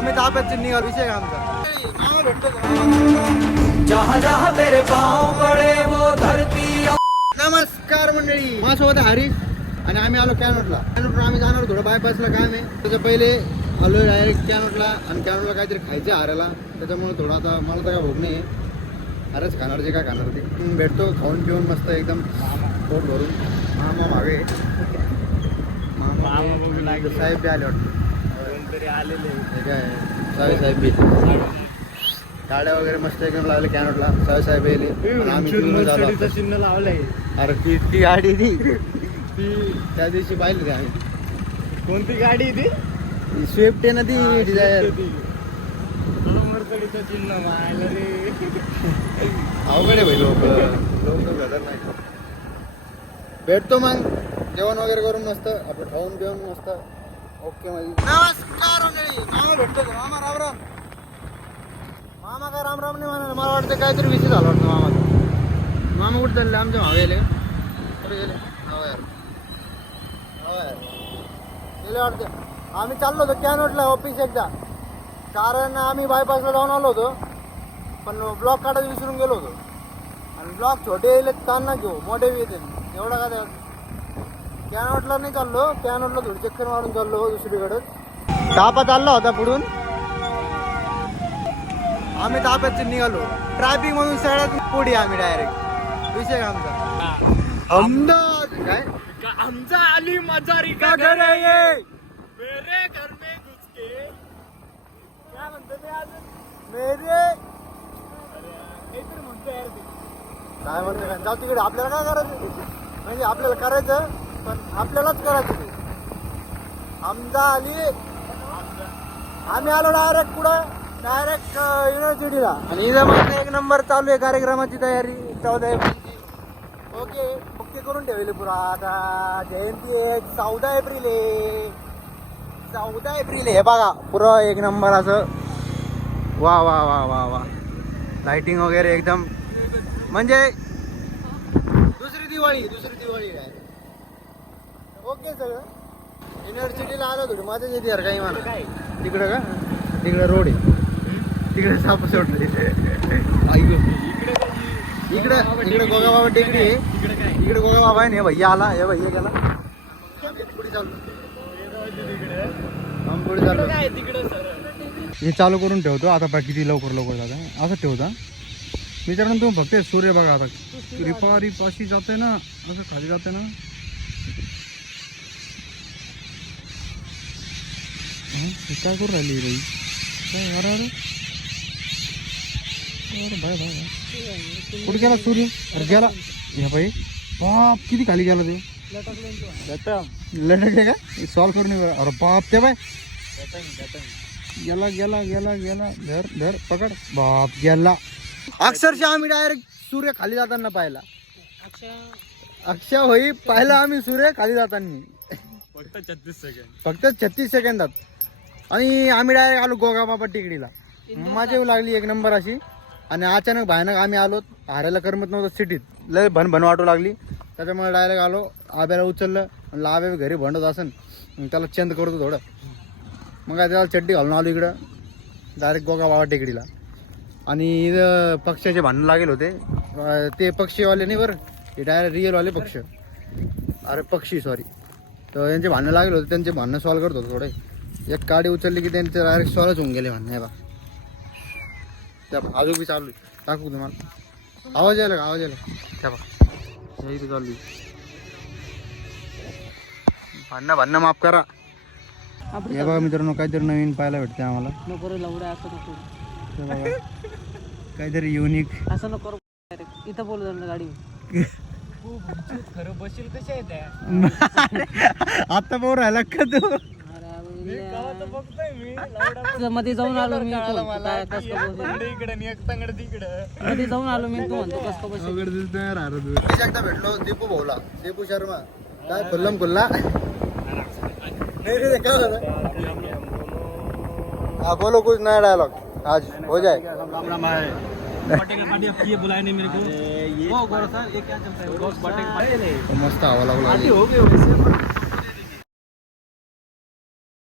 आम्ही ताब्यात चिन्नी विषय का आमचा जहाँ जहाँ तेरे पाँव पड़े वो धरती। नमस्कार मंडळी, माझ्यासोबत आहे हरीश आणि आम्ही आलो कॅनोटला. आम्ही जाणार थोडं बायपासला काम आहे. त्याच्या पहिले आलो डायरेक्ट कॅनोटला आणि कॅनोटला काहीतरी खायचं हारायला. त्याच्यामुळे थोडं आता मला तर काय भोग नाही आहे. अरेच खाणार जे काय खाणार ते भेटतो. खाऊन पिऊन मस्त एकदम पोट भरून. मामा मागे मामा साहेब बी आले वाटतं. तरी आलेले हे काय साहेब बी गाड्या वगैरे मस्त एकदम लागले कॅनोटला. साहेब येले आम्ही चिन्ह लावलंय. अरे ती गाडी ती त्या दिवशी पाहिली ती आम्ही. कोणती गाडी ती? स्विफ्ट आहे ना ती डिझायर. मर्सडीचं चिन्ह मायला रे. अवघड आहे भाई. लोक भेटत नाही. भेटतो मग जेवण वगैरे करून मस्त आपण खाऊन पिऊन मस्त ओके मध्ये. नमस्कार मंडळी, मामा भेटतो का? मामा राम राम. मामा काय राम राम नाही म्हणा. मला वाटतं काहीतरी विषय झाला वाटतं मामाचा. मामा कुठे चालले? आमच्या मागे गेले कुठे गेले? हो यार गेले वाटतं. आम्ही चाललो होतो कॅनोटला ऑफिस एकदा, कारण आम्ही बायपासला जाऊन आलो होतो पण ब्लॉक काढायला विसरून गेलो होतो. आणि ब्लॉक छोटे येईल ताण ना घेऊ, मोठे बी येते एवढा का त्या. कॅनोटला नाही चाललो, कॅनोटला थोडी चक्कर मारून चाललो दुसरीकडे. तापा चालला होता पुढून, आम्ही ताप्यात निघालो. ट्रॅफिक म्हणून सगळ्यात पुढे आम्ही डायरेक्ट. विषय का आमचा अहमदाबाद काय आमचा आली मजारी का घर आहे मेरे घर में घुस के. काय म्हणतो ते आज? मेरे काहीतरी म्हणतो यार ते. काय म्हणतो काय जाऊ तिकडे. आपल्याला काय करायचं म्हणजे आपल्याला करायचं पण आपल्यालाच करायचं ते. आमदा आली. आम्ही आलो डायरेक्ट पुढं, डायरेक्ट युनिव्हर्सिटीला. आणि इथं मग एक नंबर चालू आहे कार्यक्रमाची तयारी 14 एप्रिलची. ओके ओके करून ठेवली पुरा. आता जयंती आहे 14 एप्रिल आहे. 14 एप्रिल हे बघा पुरं एक नंबर असं. वा वा वा वा वा लाइटिंग वगैरे एकदम म्हणजे दुसरी दिवाळी काय. ओके सगळं. युनिव्हर्सिटीला आलो थोडी माझं येते यार काही म्हणा. तिकडं का तिकडं रोड आहे, तिकडे साप सोडले. इकडे गोगाबाबा टेकडी आहे. इकडे गोगाबाबा आहे ना. भैया आला, हे भैया गेला. पुढे चालू पुढे चालू हे चालू करून ठेवतो आता. किती लवकर जातं असं ठेवता. मित्रांनो तुम्ही फक्त सूर्य बघा आता रिपारी पाशी जाते ना, असं खाली जाते ना. काय करू राहिली बाई? काय अरे अरे अरे बाय बाय. कुठे गेला सूर्य? अरे गेला ह्या बाई. बाप किती खाली गेला ते. लटकले का? सॉल्व करून अरे बाप ते बाय. गेला गेला गेला गेला. धर धर पकड. बाप गेला. अक्षरशः आम्ही डायरेक्ट सूर्य खाली जाताना पाहिला. अक्षय होई पाहिला आम्ही सूर्य खाली जाताना फक्त 36 सेकंदात. आणि आम्ही डायरेक्ट आलो गोगाबाबा टेकडीला. मजा येऊ लागली एक नंबर अशी. आणि अचानक भयानक आम्ही आलो. हारायला करमत नव्हतं सिटीत. लय भन वाटू लागली. त्याच्यामुळे डायरेक्ट आलो. आब्याला उचललं. म्हणलं आब्या घरी भंडत असन, त्याला चंद करतो थोडं. मग त्याला चड्डी घालून आलो इकडं डायरेक्ट गोगाबाबा टेकडीला. आणि इथं पक्ष्याचे भांडण लागेल होते. ते पक्षीवाले नाही बरं, ते डायरेक्ट रिअलवाले पक्ष. अरे पक्षी सॉरी. तर त्यांचे भांडणं लागेल होते. त्यांचे भांडणं सॉल्व करत होते थोडे. एक गाडी उचलली की त्यांचे डायरेक्ट सॉल्वच होऊन गेले भांडणं. हे बा त्या आजू बी चालू टाकू तुम्हाला. आवाज यायला का? आवाज यायला त्या बा इथे चालू. भांडणं माफ करा. हे बघा मित्रांनो काहीतरी नवीन पाहायला भेटते आम्हाला. काहीतरी युनिक असं नको इथं बोल गाडी. खरं बशील कशा येत्या आता बोर राहिला का तू? मध्ये जाऊन आलो मी. मध्ये जाऊन आलो मी. तू म्हणतो कसं बस. एकदा भेटलो दीपू भाऊला. दीपू शर्मा काय खुल्लम खुल्ला नहीं रे. क्या कर रहा है? हाँ बोलो कुछ नया डायलॉग आज हो जाए. बुलाया नहीं मेरे को. ये सर ये क्या चलता है? मस्त हवा लागला.